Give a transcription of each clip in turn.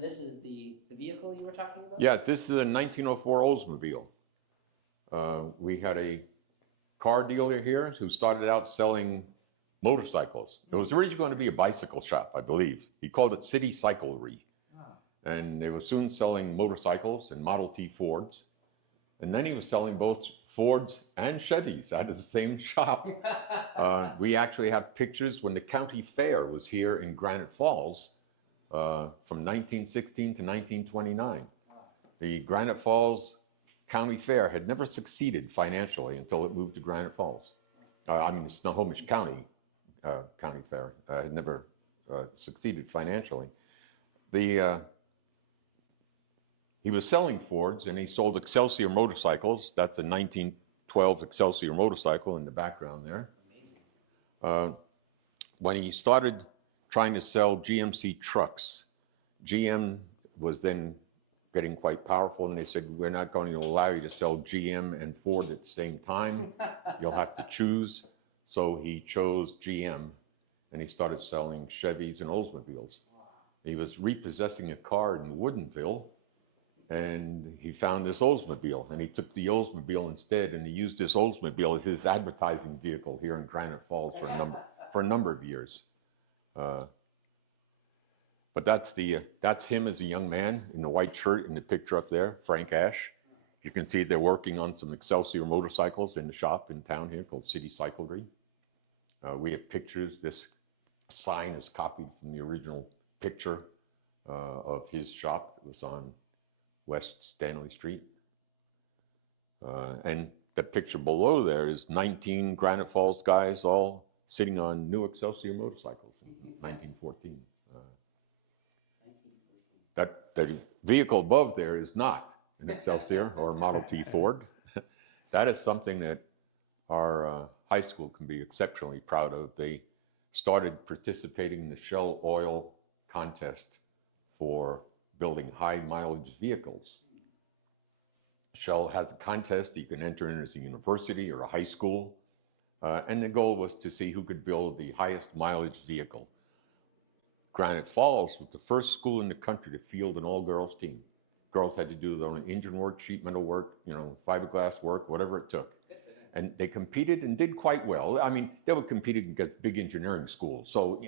And this is the vehicle you were talking about? Yeah, this is a 1904 Oldsmobile. We had a car dealer here who started out selling motorcycles. It was originally going to be a bicycle shop, I believe. He called it City Cyclery. And they were soon selling motorcycles and Model T Fords. And then he was selling both Fords and Chevys out of the same shop. We actually have pictures when the county fair was here in Granite Falls from 1916 to 1929. The Granite Falls County Fair had never succeeded financially until it moved to Granite Falls. I mean, the Snohomish County Fair had never succeeded financially. He was selling Fords, and he sold Excelsior motorcycles. That's a 1912 Excelsior motorcycle in the background there. Amazing. When he started trying to sell GMC trucks, GM was then getting quite powerful, and they said, we're not going to allow you to sell GM and Ford at the same time. You'll have to choose. So he chose GM, and he started selling Chevys and Oldsmobiles. He was repossessing a car in Woodinville, and he found this Oldsmobile, and he took the Oldsmobile instead, and he used this Oldsmobile as his advertising vehicle here in Granite Falls for a number of years. But that's him as a young man in the white shirt in the picture up there, Frank Ash. You can see they're working on some Excelsior motorcycles in the shop in town here called City Cyclery. We have pictures. This sign is copied from the original picture of his shop that was on West Stanley Street. And the picture below there is 19 Granite Falls guys all sitting on new Excelsior motorcycles in 1914. The vehicle above there is not an Excelsior or a Model T Ford. That is something that our high school can be exceptionally proud of. They started participating in the Shell Oil contest for building high mileage vehicles. Shell has a contest that you can enter in as a university or a high school. And the goal was to see who could build the highest mileage vehicle. Granite Falls was the first school in the country to field an all-girls team. Girls had to do their own engine work, sheet metal work, fiberglass work, whatever it took. And they competed and did quite well. I mean, they were competing against big engineering schools. So,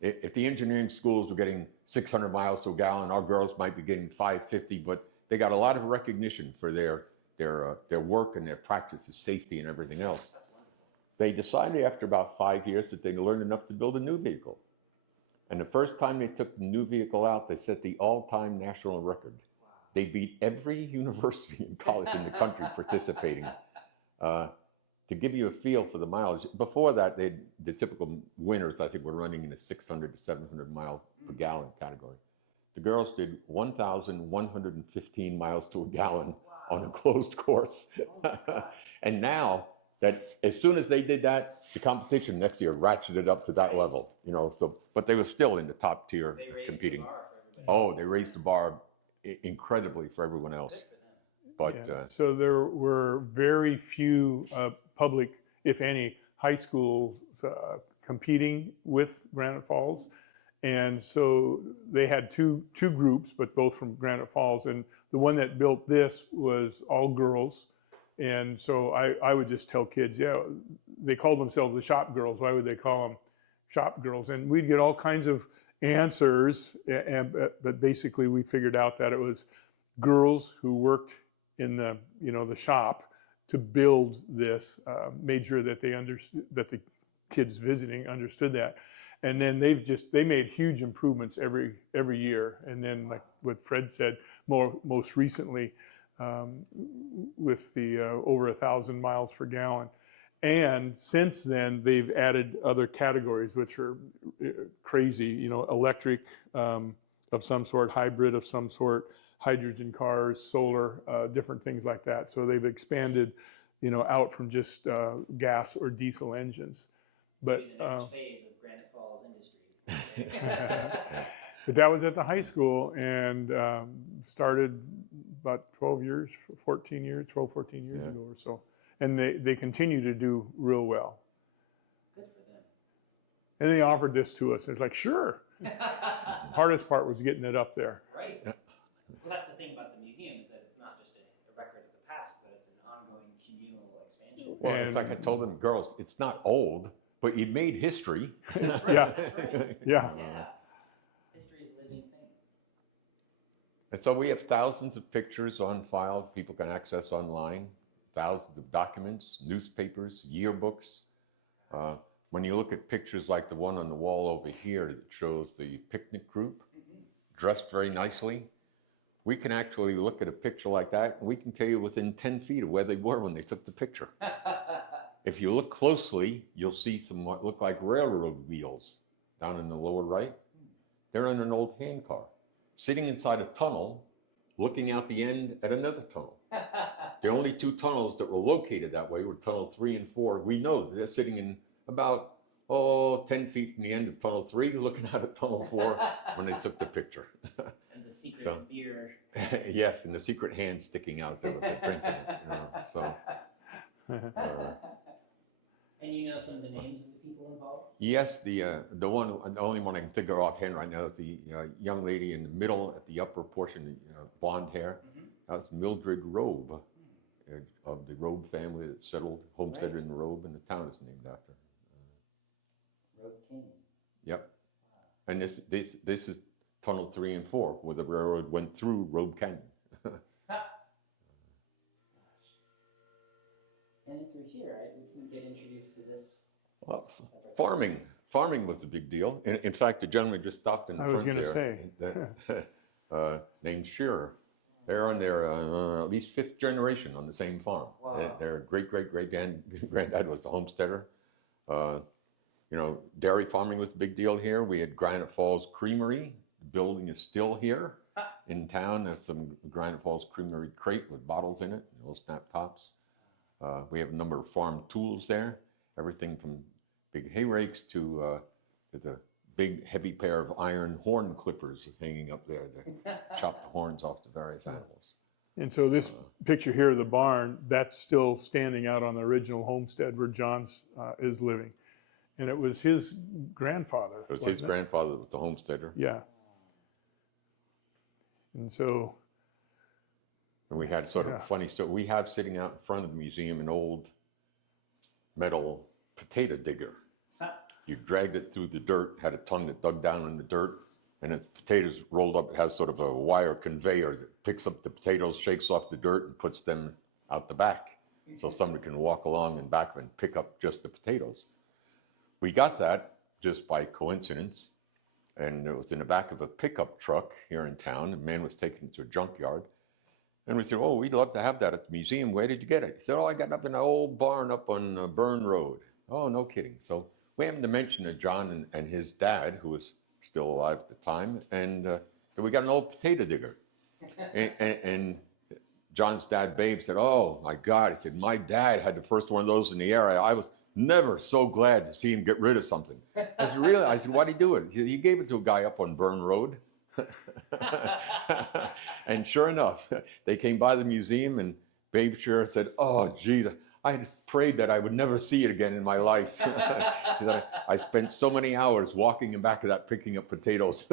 if the engineering schools were getting 600 miles to a gallon, our girls might be getting 550, but they got a lot of recognition for their work and their practices, safety and everything else. They decided after about 5 years that they learned enough to build a new vehicle. And the first time they took the new vehicle out, they set the all-time national record. Wow. They beat every university and college in the country participating. To give you a feel for the mileage, before that, the typical winners, I think, were running in the 600 to 700 mile per gallon category. The girls did 1,115 miles to a gallon on a closed course. And now, that as soon as they did that, the competition next year ratcheted up to that level, but they were still in the top tier competing. They raised the bar incredibly for everyone else. But so there were very few public, if any, high schools competing with Granite Falls. And so they had two groups, but both from Granite Falls. And the one that built this was all girls. And so I would just tell kids, they called themselves the shop girls. Why would they call them shop girls? And we'd get all kinds of answers. But basically, we figured out that it was girls who worked in the shop to build this, made sure that that the kids visiting understood that. And then they made huge improvements every year. And then, like what Fred said, most recently, with the over 1,000 miles per gallon. And since then, they've added other categories, which are crazy, electric of some sort, hybrid of some sort, hydrogen cars, solar, different things like that. So they've expanded, out from just gas or diesel engines. But the next phase of Granite Falls industry. But that was at the high school, and started about 12, 14 years ago or so. And they continue to do real well. Good for them. And they offered this to us. It's like, sure. hardest part was getting it up there. Right. Well, that's the thing about the museum is that it's not just a record of the past, but it's an ongoing communal expansion. Well, And- it's like I told them, girls, it's not old, but you made history. That's right, Yeah. That's right. Yeah. Yeah. History is a living thing. And so we have thousands of pictures on file people can access online, thousands of documents, newspapers, yearbooks. When you look at pictures like the one on the wall over here that shows the picnic group dressed very nicely, we can actually look at a picture like that and we can tell you within 10 feet of where they were when they took the picture. If you look closely, you'll see some what look like railroad wheels down in the lower right. They're in an old handcar, sitting inside a tunnel, looking out the end at another tunnel. The only two tunnels that were located that way were tunnel 3 and 4. We know they're sitting in about, 10 feet from the end of tunnel 3, looking out at tunnel 4 when they took the picture. And the secret So- beer. Yes, and the secret hand sticking out there with the drink in it. So, And you know some of the names of the people involved? yes, the only one I can think of offhand right now is the young lady in the middle at the upper portion, blonde hair. Mm-hmm. That's Mildred Robe, of the Robe family that settled, homesteaded Right. in Robe, and the town is named after. Road King. Yep. And this is tunnel 3 and 4, where the railroad went through Robe Canyon. And then through here, right, we can get introduced to this. Well, farming was a big deal. In fact, the gentleman just stopped in the I was front gonna there, that, named Shearer. They're on their at least 5th generation on the same farm. Wow. Their great-great-great-granddad was the homesteader. Dairy farming was a big deal here. We had Granite Falls Creamery. The building is still here in town. There's some Granite Falls Creamery crate with bottles in it, little snap tops. We have a number of farm tools there, everything from big hay rakes to the big heavy pair of iron horn clippers hanging up there to chop the horns off the various animals. And so this picture here of the barn, that's still standing out on the original homestead where John's is living. And it was his grandfather. It was his wasn't it? grandfather that was the homesteader. Yeah. And so, And we had sort of Yeah. a funny story. We have sitting out in front of the museum an old metal potato digger. You dragged it through the dirt, had a tongue that dug down in the dirt, and the potatoes rolled up. It has sort of a wire conveyor that picks up the potatoes, shakes off the dirt, and puts them out the back. So somebody can walk along in back of it and pick up just the potatoes. We got that just by coincidence, and it was in the back of a pickup truck here in town. The man was taken to a junkyard. And we said, oh, we'd love to have that at the museum. Where did you get it? He said, oh, I got it up in an old barn up on Burn Road. Oh, no kidding. So we happened to mention to John and his dad, who was still alive at the time, and we got an old potato digger. and John's dad, Babe, said, oh, my God. He said, my dad had the first one of those in the area. I was never so glad to see him get rid of something. I said, really? I said, why'd he do it? He said, he gave it to a guy up on Burn Road. And sure enough, they came by the museum and Babe Shearer said, oh, gee, I had prayed that I would never see it again in my life. I spent so many hours walking in back of that picking up potatoes.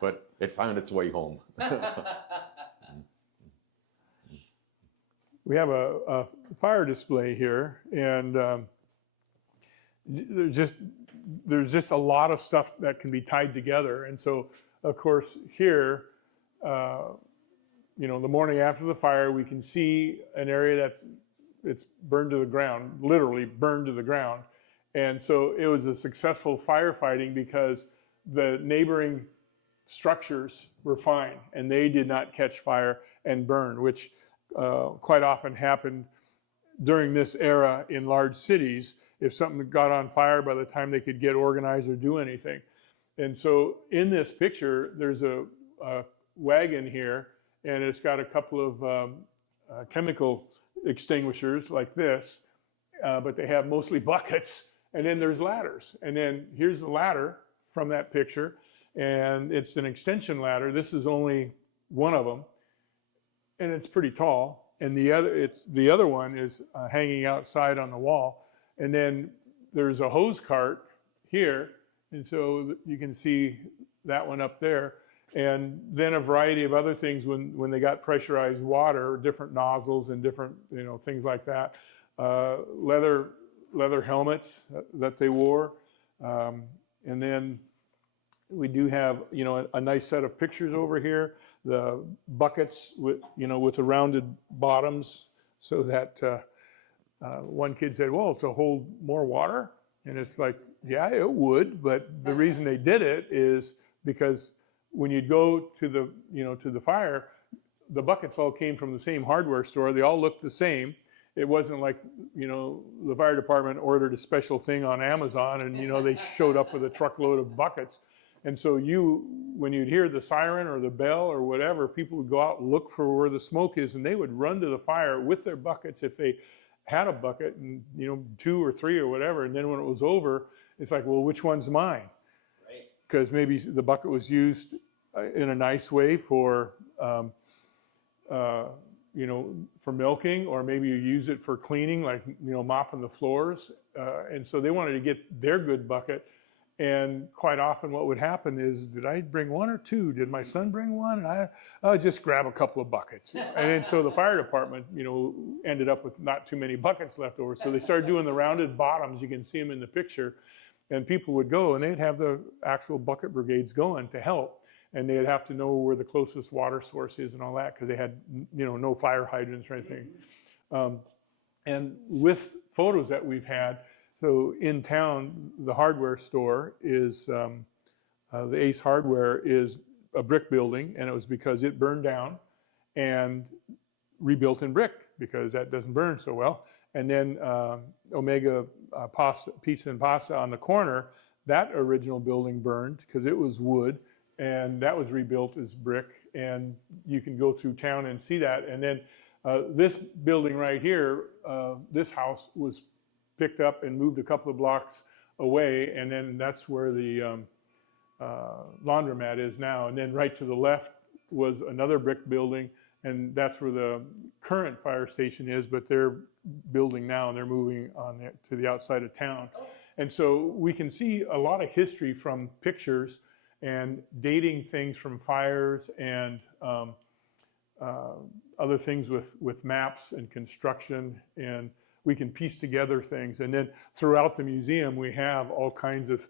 But it found its way home. we have a fire display here, and there's just a lot of stuff that can be tied together. And so, of course, here, the morning after the fire, we can see an area it's burned to the ground, literally burned to the ground. And so it was a successful firefighting because the neighboring structures were fine and they did not catch fire and burn, which quite often happened during this era in large cities. If something got on fire, by the time they could get organized or do anything. And so in this picture, there's a wagon here, and it's got a couple of chemical extinguishers like this, but they have mostly buckets, and then there's ladders. And then here's the ladder from that picture, and it's an extension ladder. This is only one of them, and it's pretty tall. And the other one is hanging outside on the wall. And then there's a hose cart here, And so you can see that one up there. And then a variety of other things when they got pressurized water, different nozzles and different, things like that. Leather helmets that they wore. And then we do have, a nice set of pictures over here. The buckets with the rounded bottoms, so that one kid said, well, to hold more water. And it's like, yeah, it would. But the reason they did it is because when you'd go to the fire, the buckets all came from the same hardware store. They all looked the same. It wasn't like, the fire department ordered a special thing on Amazon and, they showed up with a truckload of buckets. And so when you'd hear the siren or the bell or whatever, people would go out and look for where the smoke is, and they would run to the fire with their buckets if they had a bucket, and, 2 or 3 or whatever. And then when it was over, it's like, well, which one's mine? Right. Because maybe the bucket was used in a nice way for milking, or maybe you use it for cleaning, like, mopping the floors. And so they wanted to get their good bucket. And quite often what would happen is, did I bring 1 or 2? Did my son bring 1? And I'll just grab a couple of buckets. And so the fire department, ended up with not too many buckets left over. So they started doing the rounded bottoms. You can see them in the picture. And people would go, and they'd have the actual bucket brigades going to help. And they'd have to know where the closest water source is and all that, because they had, no fire hydrants or anything. And with photos that we've had, so in town, the hardware store is, the Ace Hardware is a brick building, and it was because it burned down and rebuilt in brick, because that doesn't burn so well. And then Omega Pizza and Pasta on the corner, that original building burned because it was wood, and that was rebuilt as brick. And you can go through town and see that. And then this building right here, this house was picked up and moved a couple of blocks away, and then that's where the laundromat is now. And then right to the left was another brick building, and that's where the current fire station is, but they're building now, and they're moving on to the outside of town. And so we can see a lot of history from pictures and dating things from fires, and other things with maps and construction, and we can piece together things. And then throughout the museum, we have all kinds of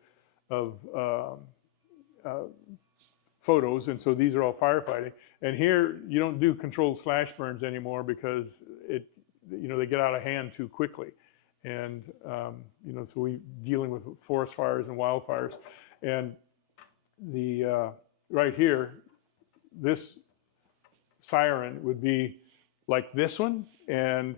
photos. And so these are all firefighting. And here, you don't do controlled slash burns anymore, because they get out of hand too quickly. And, so we dealing with forest fires and wildfires. And right here, this siren would be like this one. And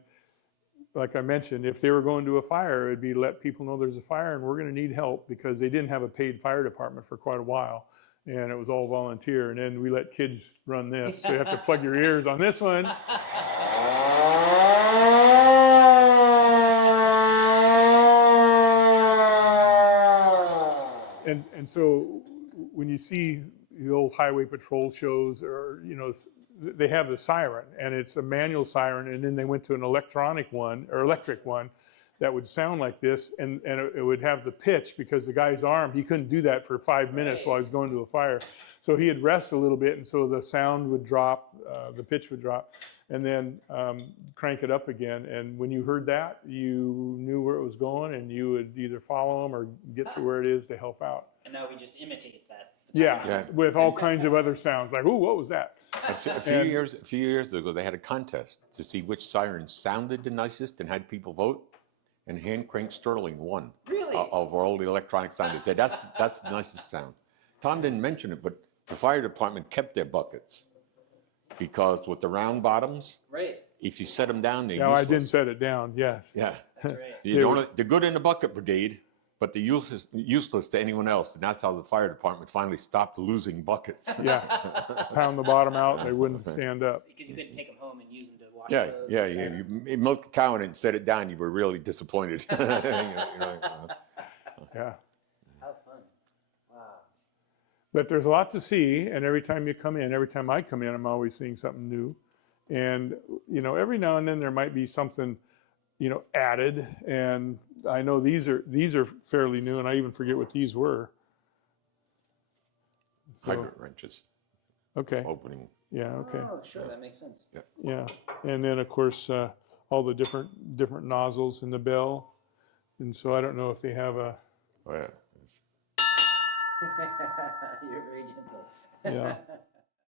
like I mentioned, if they were going to a fire, it would be let people know there's a fire and we're going to need help, because they didn't have a paid fire department for quite a while, and it was all volunteer. And then we let kids run this, so you have to plug your ears on this one. And so when you see the old highway patrol shows, or they have the siren, and it's a manual siren, and then they went to an electric one that would sound like this, and it would have the pitch, because the guy's arm, he couldn't do that for 5 minutes while he was going to a fire. So he'd rest a little bit, and so the sound would drop, the pitch would drop, and then crank it up again. And when you heard that, you knew where it was going, and you would either follow them or get to where it is to help out. And now we just imitate that. Yeah, with all kinds of other sounds, like, ooh, what was that? A few years ago, they had a contest to see which siren sounded the nicest and had people vote, and hand crank Sterling won. Really? Of all the electronic sound. They said that's the nicest sound. Tom didn't mention it, but the fire department kept their buckets, because with the round bottoms, right, if you set them down, they're No, useless. I didn't set it down. Yes. Yeah, that's right. they're good in the bucket brigade, but they're useless to anyone else. And that's how the fire department finally stopped losing buckets. Yeah, pound the bottom out, they wouldn't stand up. Because you couldn't take them home and use them to wash Yeah, clothes. yeah. You milked a cow and set it down, you were really disappointed. Yeah. How fun. Wow. But there's a lot to see, and every time I come in, I'm always seeing something new. And, every now and then there might be something, added. And I know these are fairly new, and I even forget what these were. hydrant wrenches Okay, opening. yeah, okay, Oh, sure, that makes sense. yeah. And then, of course, all the different nozzles in the bell. And so I don't know if they have a, Oh, yeah. You're very gentle. yeah.